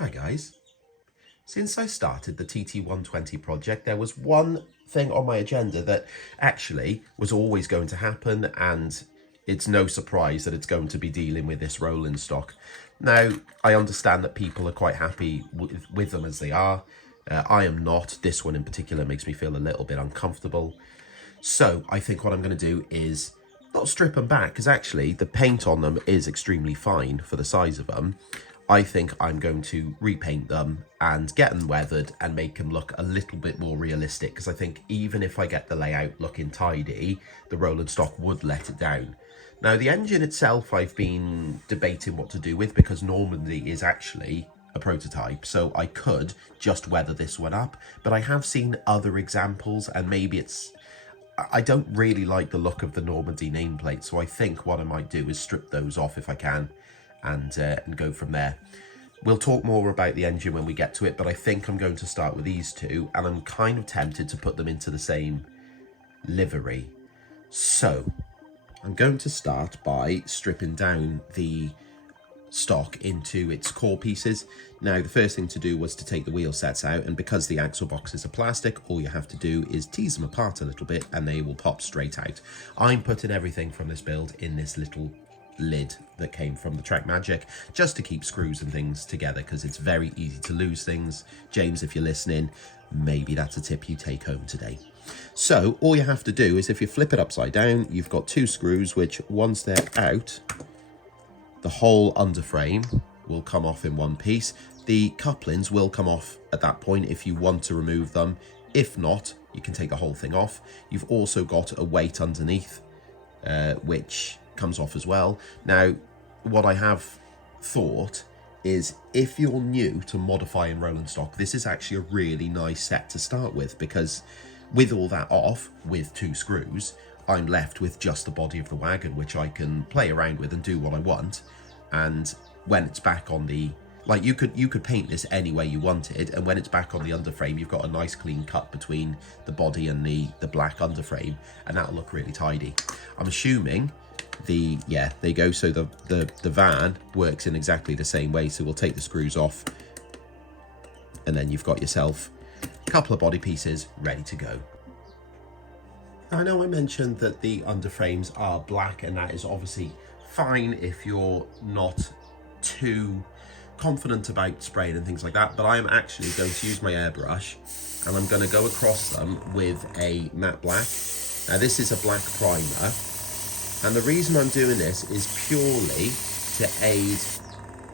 Hi guys. Since I started the TT120 project, there was one thing on my agenda that actually was always going to happen, and it's no surprise that it's going to be dealing with this rolling stock. Now, I understand that people are quite happy with them as they are. I am not. This one in particular makes me feel a little bit uncomfortable. So I think what I'm going to do is not strip them back, because actually the paint on them is extremely fine for the size of them. I think I'm going to repaint them and get them weathered and make them look a little bit more realistic, because I think even if I get the layout looking tidy, the rolling stock would let it down. Now, the engine itself I've been debating what to do with, because Normandy is actually a prototype, so I could just weather this one up, but I have seen other examples, and maybe I don't really like the look of the Normandy nameplate, so I think what I might do is strip those off if I can, and go from there. We'll talk more about the engine when we get to it, but I think I'm going to start with these two, and I'm kind of tempted to put them into the same livery. So I'm going to start by stripping down the stock into its core pieces. Now, the first thing to do was to take the wheel sets out, and because the axle boxes are plastic, all you have to do is tease them apart a little bit and they will pop straight out. I'm putting everything from this build in this little lid that came from the Track Magic, just to keep screws and things together, because it's very easy to lose things. James, if you're listening, maybe that's a tip you take home today. So all you have to do is, if you flip it upside down, you've got two screws which, once they're out, the whole underframe will come off in one piece. The couplings will come off at that point if you want to remove them. If not, you can take the whole thing off. You've also got a weight underneath, which comes off as well. Now, what I have thought is, if you're new to modifying rolling stock, this is actually a really nice set to start with, because with all that off, with two screws, I'm left with just the body of the wagon, which I can play around with and do what I want. And when it's back on the, like, you could paint this any way you wanted, and when it's back on the underframe, you've got a nice clean cut between the body and the black underframe, and that'll look really tidy. I'm assuming there you go. So the van works in exactly the same way. So we'll take the screws off, and then you've got yourself a couple of body pieces ready to go. I know I mentioned that the underframes are black, and that is obviously fine if you're not too confident about spraying and things like that, but I am actually going to use my airbrush, and I'm going to go across them with a matte black. Now, this is a black primer, and the reason I'm doing this is purely to aid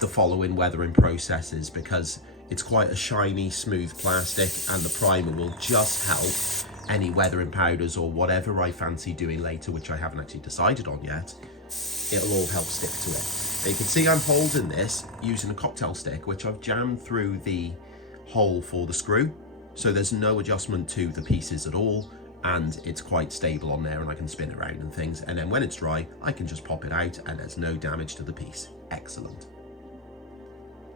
the following weathering processes, because it's quite a shiny, smooth plastic, and the primer will just help any weathering powders or whatever I fancy doing later, which I haven't actually decided on yet. It'll all help stick to it. Now, you can see I'm holding this using a cocktail stick, which I've jammed through the hole for the screw, so there's no adjustment to the pieces at all, and it's quite stable on there, and I can spin it around and things, and then when it's dry, I can just pop it out and there's no damage to the piece. Excellent.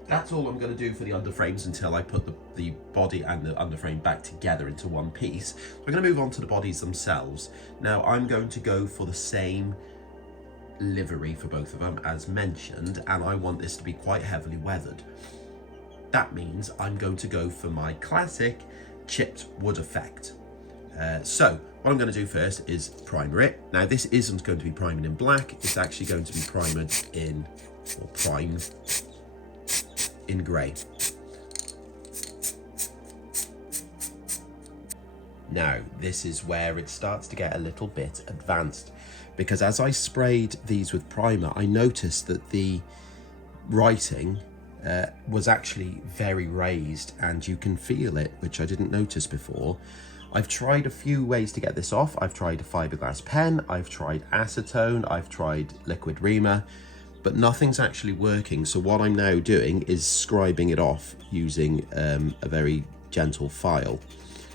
That's all I'm going to do for the underframes until I put the body and the underframe back together into one piece. So I'm going to move on to the bodies themselves. Now, I'm going to go for the same livery for both of them as mentioned, and I want this to be quite heavily weathered. That means I'm going to go for my classic chipped wood effect. So what I'm going to do first is primer it. Now, this isn't going to be primed in black, it's actually going to be primed in, or primed in grey. Now, this is where it starts to get a little bit advanced, because as I sprayed these with primer, I noticed that the writing was actually very raised, and you can feel it, which I didn't notice before. I've tried a few ways to get this off. I've tried a fiberglass pen, I've tried acetone, I've tried liquid reamer, but nothing's actually working. So what I'm now doing is scribing it off using a very gentle file.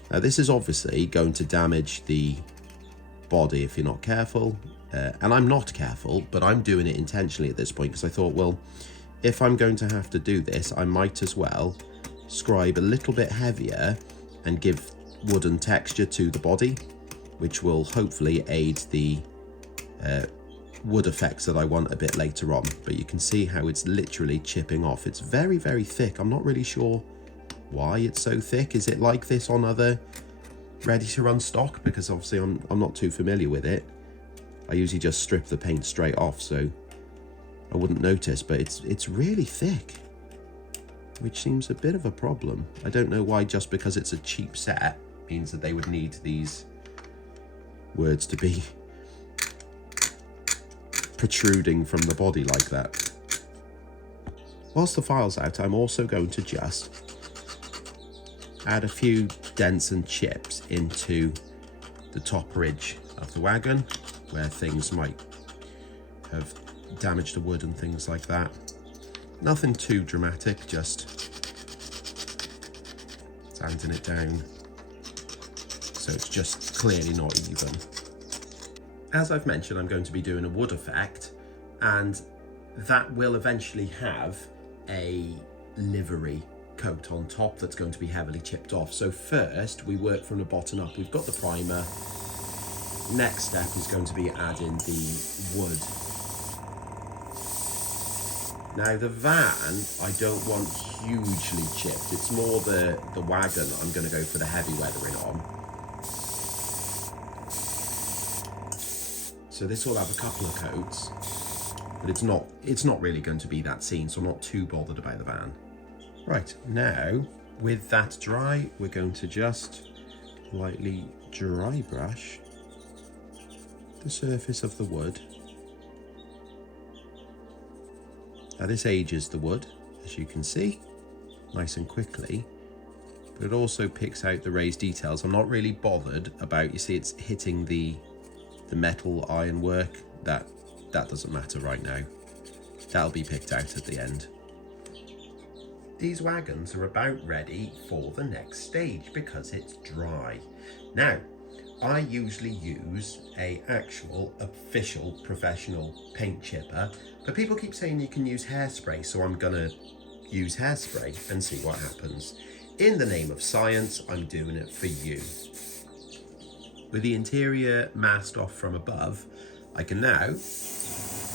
Now, this is obviously going to damage the body if you're not careful, and I'm not careful, but I'm doing it intentionally at this point, because I thought, well, if I'm going to have to do this, I might as well scribe a little bit heavier and give wooden texture to the body, which will hopefully aid the wood effects that I want a bit later on, but you can see how it's literally chipping off. It's very, very thick. I'm not really sure why it's so thick. Is it like this on other ready to run stock? Because obviously I'm not too familiar with it. I usually just strip the paint straight off, so I wouldn't notice, but it's really thick, which seems a bit of a problem. I don't know why, just because it's a cheap set means that they would need these words to be protruding from the body like that. Whilst the file's out, I'm also going to just add a few dents and chips into the top ridge of the wagon where things might have damaged the wood and things like that. Nothing too dramatic, just sanding it down so it's just clearly not even. As I've mentioned, I'm going to be doing a wood effect, and that will eventually have a livery coat on top that's going to be heavily chipped off. So first we work from the bottom up. We've got the primer. Next step is going to be adding the wood. Now the van I don't want hugely chipped. It's more the wagon I'm going to go for the heavy weathering on. So this will have a couple of coats, but it's not really going to be that scene, so I'm not too bothered about the van. Right, now with that dry, we're going to just lightly dry brush the surface of the wood. Now this ages the wood, as you can see, nice and quickly, but it also picks out the raised details. I'm not really bothered about, you see it's hitting the metal ironwork, that doesn't matter right now. That'll be picked out at the end. These wagons are about ready for the next stage because it's dry. Now, I usually use a actual official professional paint chipper, but people keep saying you can use hairspray, so I'm gonna use hairspray and see what happens. In the name of science, I'm doing it for you. With the interior masked off from above, I can now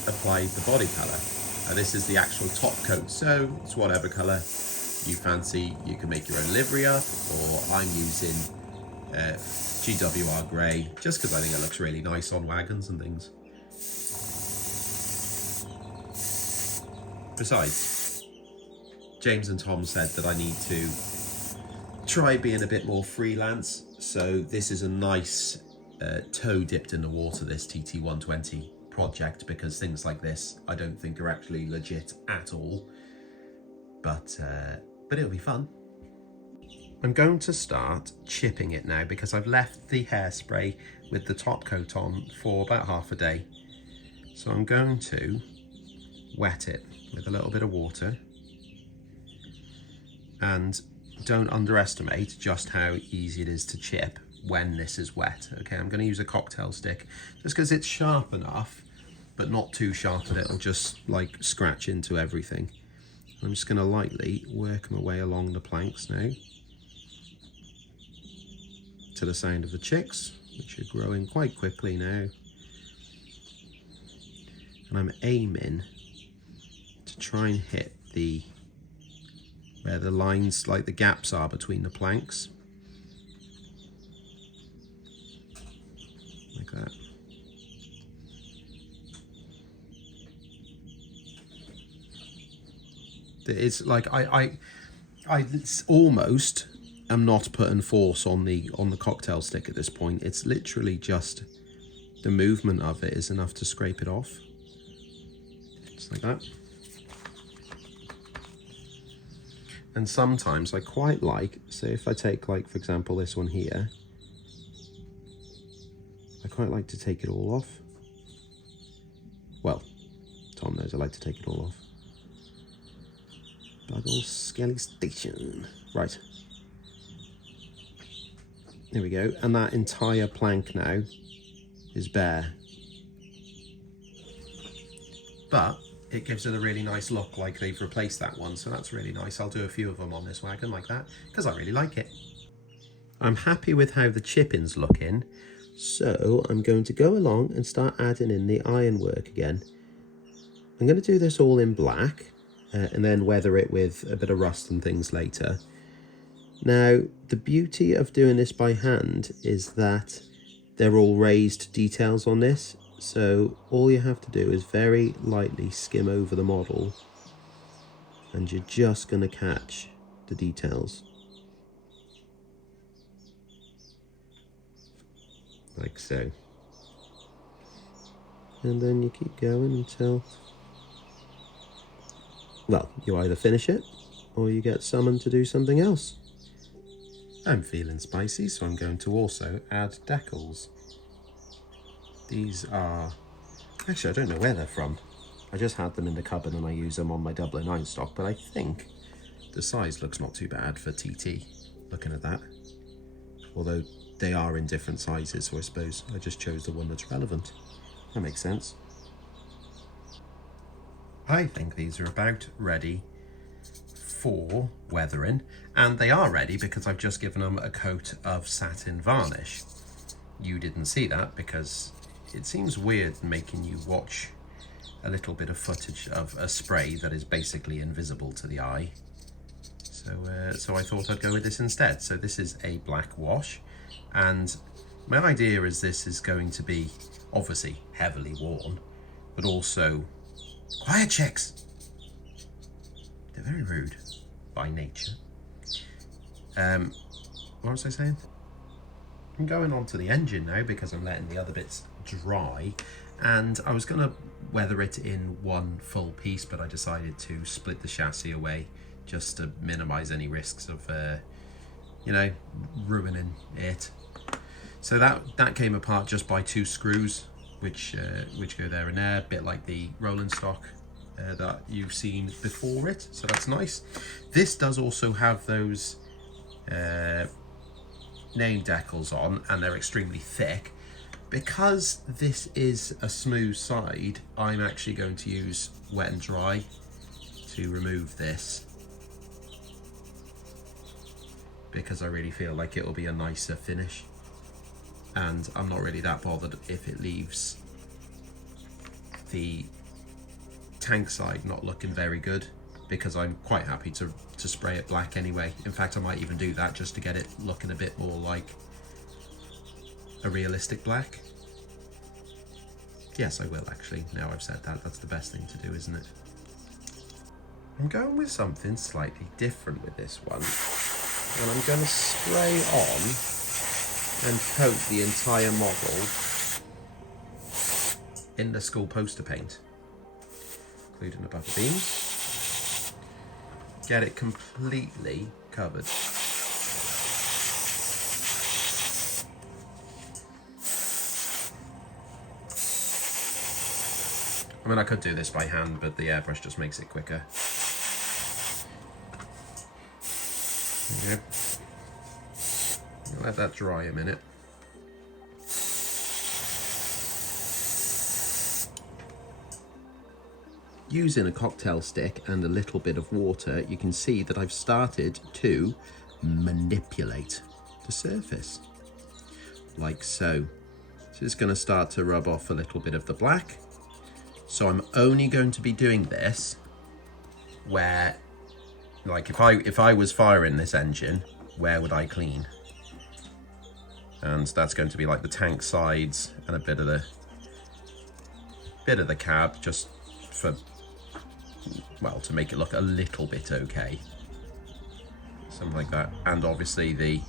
apply the body colour. Now this is the actual top coat, so it's whatever colour you fancy. You can make your own livery up, or I'm using GWR grey, just because I think it looks really nice on wagons and things. Besides, James and Tom said that I need to try being a bit more freelance, so this is a nice toe dipped in the water, this TT120 project, because things like this I don't think are actually legit at all, but it'll be fun. I'm going to start chipping it now because I've left the hairspray with the top coat on for about half a day. So I'm going to wet it with a little bit of water, and don't underestimate just how easy it is to chip when this is wet. Okay, I'm going to use a cocktail stick just because it's sharp enough, but not too sharp that it'll just like scratch into everything. I'm just going to lightly work my way along the planks now to the sound of the chicks, which are growing quite quickly now. And I'm aiming to try and hit where the lines, like the gaps are between the planks. Like that. It's like I almost am not putting force on the cocktail stick at this point. It's literally just the movement of it is enough to scrape it off. Just like that. And sometimes I quite like, say if I take, like, for example, this one here, I quite like to take it all off. Well, Tom knows I like to take it all off. Buggle Skelly Station. Right. There we go. And that entire plank now is bare. But it gives it a really nice look, like they've replaced that one, so that's really nice. I'll do a few of them on this wagon like that because I really like it. I'm happy with how the chipping's looking, So I'm going to go along and start adding in the ironwork again. I'm going to do this all in black and then weather it with a bit of rust and things later. Now, the beauty of doing this by hand is that they're all raised details on this. So all you have to do is very lightly skim over the model and you're just going to catch the details. Like so. And then you keep going until, well, you either finish it or you get summoned to do something else. I'm feeling spicy, so I'm going to also add decals. These are, actually I don't know where they're from. I just had them in the cupboard and I use them on my Dublin 9 stock, but I think the size looks not too bad for TT, looking at that. Although they are in different sizes, so I suppose I just chose the one that's relevant. That makes sense. I think these are about ready for weathering, and they are ready because I've just given them a coat of satin varnish. You didn't see that because it seems weird making you watch a little bit of footage of a spray that is basically invisible to the eye. So I thought I'd go with this instead. So this is a black wash, and my idea is this is going to be obviously heavily worn, but also, quiet chicks! They're very rude by nature. What was I saying? I'm going on to the engine now because I'm letting the other bits dry, and I was going to weather it in one full piece, but I decided to split the chassis away just to minimize any risks of you know, ruining it. So that came apart just by 2 screws which go there and there, a bit like the rolling stock that you've seen before it, so that's nice. This does also have those name decals on, and they're extremely thick. Because this is a smooth side, I'm actually going to use wet and dry to remove this, because I really feel like it'll be a nicer finish, and I'm not really that bothered if it leaves the tank side not looking very good, because I'm quite happy to spray it black anyway. In fact, I might even do that just to get it looking a bit more like a realistic black. Yes, I will actually, now I've said that. That's the best thing to do, isn't it? I'm going with something slightly different with this one, and I'm going to spray on and coat the entire model in the school poster paint, including the buffer beams. Get it completely covered. I mean, I could do this by hand, but the airbrush just makes it quicker. Yep. Let that dry a minute. Using a cocktail stick and a little bit of water, you can see that I've started to manipulate the surface, like so. So it's going to start to rub off a little bit of the black. So I'm only going to be doing this where, like, if I was firing this engine, where would I clean? And that's going to be like the tank sides and a bit of the cab, just for, well, to make it look a little bit okay, something like that. And obviously the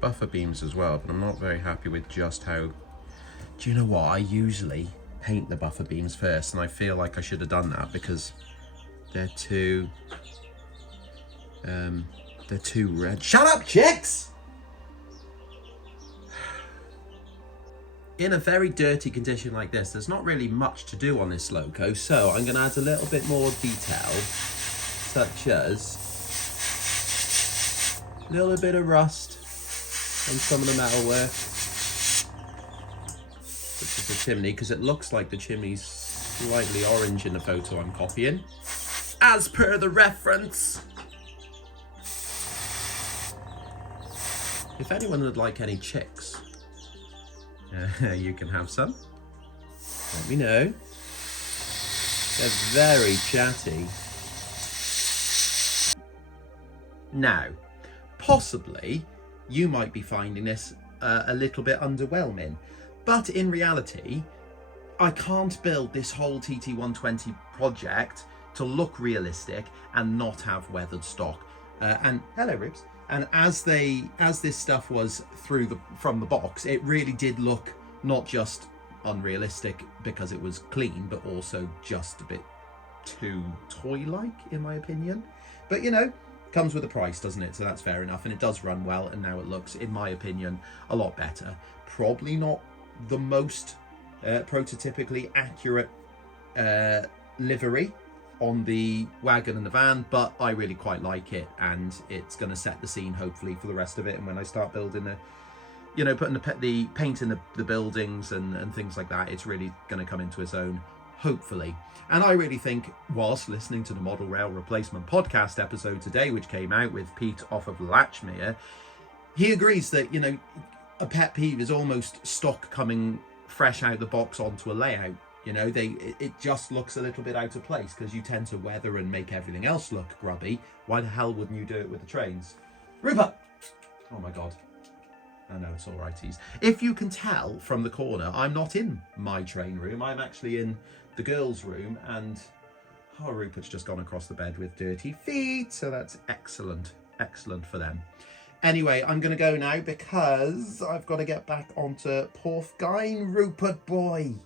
buffer beams as well, but I'm not very happy with just how, do you know what, I usually paint the buffer beams first, and I feel like I should have done that because they're too red. Shut up, chicks! In a very dirty condition like this, there's not really much to do on this Loco, so I'm going to add a little bit more detail, such as a little bit of rust on some of the metalwork, such as the chimney, because it looks like the chimney's slightly orange in the photo I'm copying, as per the reference. if anyone would like any chicks, you can have some. Let me know. They're very chatty. Now, possibly you might be finding this a little bit underwhelming, but in reality, I can't build this whole TT120 project to look realistic and not have weathered stock. And hello, Ribs. And as this stuff was from the box, it really did look not just unrealistic because it was clean, but also just a bit too toy-like, in my opinion. But you know, comes with a price, doesn't it? So that's fair enough. And it does run well, and now it looks, in my opinion, a lot better. Probably not the most prototypically accurate livery on the wagon and the van, but I really quite like it, and it's going to set the scene hopefully for the rest of it. And when I start building putting the paint in the buildings and things like that, it's really going to come into its own, hopefully. And I really think, whilst listening to the Model Rail Replacement podcast episode today, which came out with Pete off of Latchmere, he agrees that, you know, a pet peeve is almost stock coming fresh out the box onto a layout. You know, it just looks a little bit out of place because you tend to weather and make everything else look grubby. Why the hell wouldn't you do it with the trains? Rupert! Oh my God. I know, it's all righties. If you can tell from the corner, I'm not in my train room. I'm actually in the girls' room, and Rupert's just gone across the bed with dirty feet. So that's excellent. Excellent for them. Anyway, I'm going to go now because I've got to get back onto Porthgain, Rupert boy.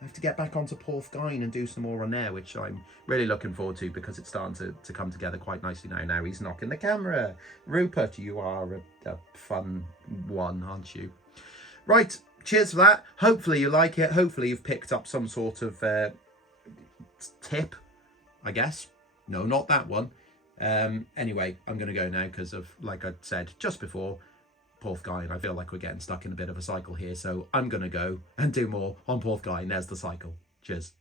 I have to get back onto Porthgain and do some more on there, which I'm really looking forward to because it's starting to come together quite nicely now. Now he's knocking the camera. Rupert, you are a fun one, aren't you? Right, cheers for that. Hopefully you like it. Hopefully you've picked up some sort of tip, I guess. No, not that one. Anyway, I'm going to go now because of, like I said just before, Porthgain. I feel like we're getting stuck in a bit of a cycle here, so I'm going to go and do more on Porthgain. There's the cycle. Cheers.